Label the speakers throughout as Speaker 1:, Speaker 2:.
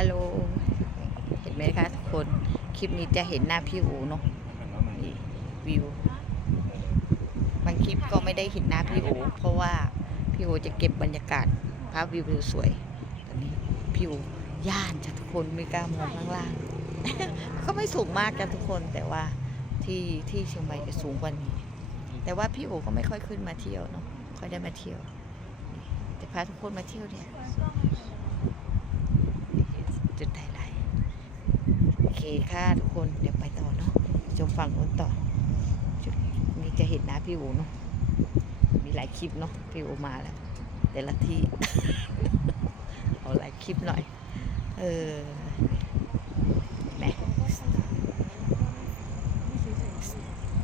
Speaker 1: ฮัลโหล เห็นไหมคะทุกคน คลิปนี้จะเห็นหน้าพี่อูเนาะนี่วิว บางคลิปก็ไม่ได้เห็นหน้าพี่อูเพราะว่าพี่อูจะเก็บบรรยากาศภาพวิวสวยตอนนี้พี่อูย่านจ้ะทุกคนไม่กล้ามองข้างล่าง ก็ไม่สูงมากจ้ะทุกคนแต่ว่าที่ที่เชียงใหม่จะสูงกว่านี้ แต่ว่าพี่อูก็ไม่ค่อยขึ้นมาเที่ยวเนาะค่อยได้มาเที่ยวนี่จะพาทุกคนมาเที่ยวเนี่ย จุดไฮไลท์โอเคค่ะทุกคนเดี๋ยวไปต่อเนาะชมฝั่งนู้นต่อ จุดนี้จะเห็นน้าพี่อูเนาะมีหลายคลิปเนาะพี่อูมาแล้ว แต่ละที่ เอาหลายคลิปหน่อย เออแหม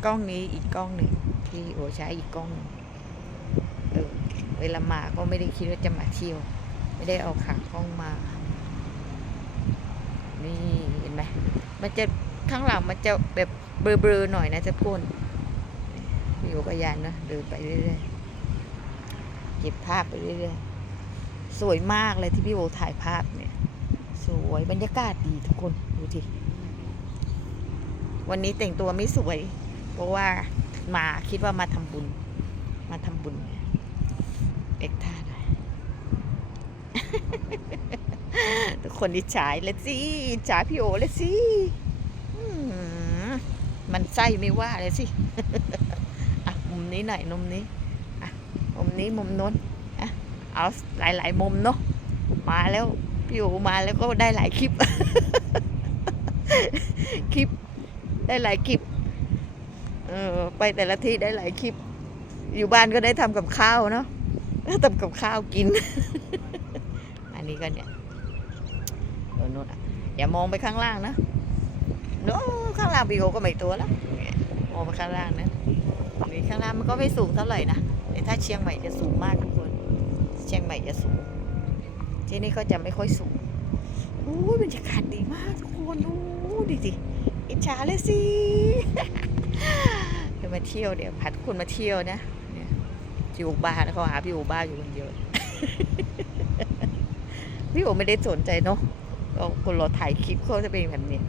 Speaker 1: กล้องนี้อีกกล้องหนึ่งพี่โอใช้อีกกล้องหนึ่งเออเวลามาก็ไม่ได้คิดว่าจะมาเที่ยว ไม่ได้เอาขากล้องมา นี่เห็นไหมมันจะข้างหลังมันจะแบบเบลอๆหน่อยนะจะพ่นพี่โอก็ยานนะเดินไปเรื่อยๆเก็บภาพไปเรื่อยๆสวยมากเลยที่พี่โอถ่ายภาพเนี่ย สวยบรรยากาศดีทุกคนดูทีวันนี้แต่งตัวไม่สวย เพราะว่ามาคิดว่ามาทำบุญ มาทำบุญเอกท่าหน่อย ทุกคนอิจฉายเลยสิอิจฉาพี่โอเลยสิมันไส้ไม่ว่าเลยสิอะมุมนี้หน่อยมุมนี้อะมุมนี้มุมโน้นอะเอาหลาย ๆ มุมเนาะมาแล้วพี่โอมาแล้วก็ได้หลายคลิป คลิปได้หลายคลิปเออไปแต่ละที่ได้หลายคลิป อยู่บ้านก็ได้ทำกับข้าวเนาะทำกับข้าวกิน อันนี้ก็เนี่ย นนโน่นอย่ามองไปข้างล่างนะโน้ข้างล่างพี่โอก็ไม่ตัวแล้วมองไปข้างล่างนะนี่ข้างล่างมันก็ไม่สูงเท่าไหร่นะแต่ถ้าเชียงใหม่จะสูงมากทุกคน เชียงใหม่จะสูง ที่นี่ก็จะไม่ค่อยสูงโอ้ยบรรยากาศดีมากทุกคนโอ้ดีสิอิจฉาเลยสิเดี๋ยวมาเที่ยวเดี๋ยวพัดคุณมาเที่ยวนะอยู่บ้านเขาหาพี่อูบ้านอยู่คนเดียวพี่โอไม่ได้สนใจเนาะ เราคนเราถ่ายคลิปเขาจะเป็นแบบนี้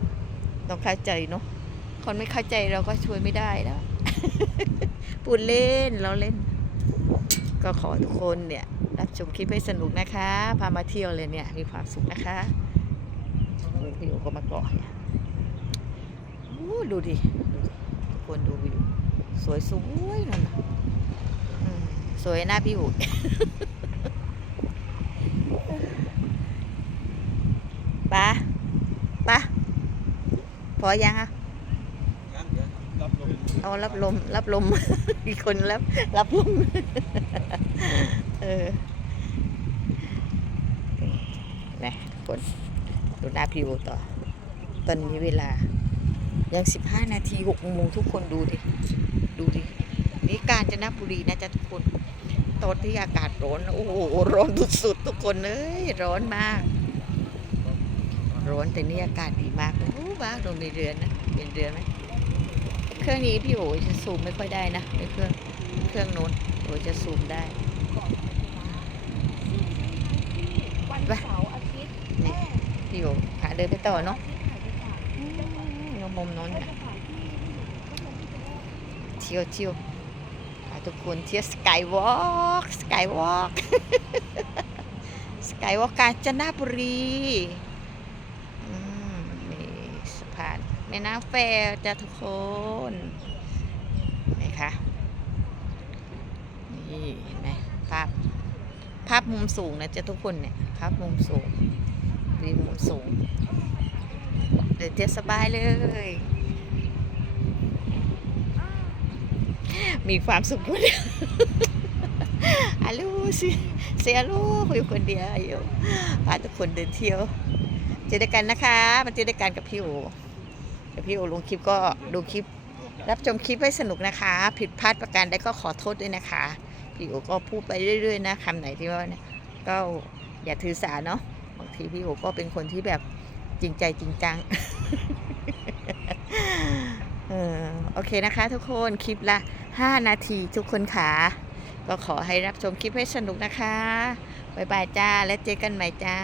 Speaker 1: ต้องเข้าใจเนาะคนไม่เข้าใจเราก็ช่วยไม่ได้แล้วพูดเล่นเราเล่น ก็ขอทุกคนเนี่ย รับชมคลิปให้สนุกนะคะ พามาเที่ยวเลยเนี่ย มีความสุขนะคะโอ้พี่โอก็มาเกาะเนี่ยอ้ดูดิดูดิทุกคนดูวิวสวยสวยนั่นนะสวยหนะพี่โอปะปะพ อยังอะเอารับลม รับลม อีกคนรับ รับลม เออนะทุกคนดูหน้าพิวต่อ ตอนนี้เวลา ยังสิบห้านาทีหกโมงทุกคนดูดิ ดูดิ นี่กาญจนบุรีนะจ๊ะทุกคน ตอนที่อากาศร้อน โอ้โห ร้อนสุดๆทุกคนเอ้ย ร้อนมาก ร้อนแต่นี่อากาศดีมากโอ้บ้าลงในเรือนนะเป็นเรือนไหมเครื่องนี้พี่โอจะซูมไม่ค่อยได้นะในเครื่องเครื่องโน้นโอจะซูมได้
Speaker 2: วัน
Speaker 1: ไป
Speaker 2: เสาร์อาทิตย์
Speaker 1: นี่พี่โอหาเดินไปต่อเนาะ
Speaker 2: อาทิตย์ไหนไปถ่าย
Speaker 1: อืมมุมโน้น
Speaker 2: ก็
Speaker 1: น่ะ
Speaker 2: จะถ่ายที่
Speaker 1: เที่ยวเที่ยวพาทุกคนเที่ยวสกายวอล์กสกายวอล์กสกายวอล์กกาญจนบุรีอืมนี่สะพานน้ำแฟร์จ้ะทุกคนนี่ค่ะนี่เห็นไหมภาพภาพมุมสูงนะจะทุกคนเนี่ยภาพมุมสูงวิวมุมสูงเดินเที่ยวจะสบายเลย มีความสุขคนเดียวฮัลโหลสิเสียลูกอยู่คนเดียวอยู่พาทุกคนเดินเที่ยว เจอกันนะคะมาเจอกันกับพี่โอ กับพี่โอลงคลิปก็ดูคลิป รับชมคลิปให้สนุกนะคะ ผิดพลาดประการใดก็ขอโทษด้วยนะคะ พี่โอก็พูดไปเรื่อย ๆ นะคำไหนที่ว่าเนี่ยก็อย่าถือสาเนาะบางทีพี่โอก็เป็นคนที่แบบจริงใจจริงจังเออโอเคนะคะ ทุกคนคลิปละ 5 นาทีทุกคนค่ะก็ขอให้รับชมคลิปให้สนุกนะคะ บ๊ายบายจ้า แล้วเจอกันใหม่จ้า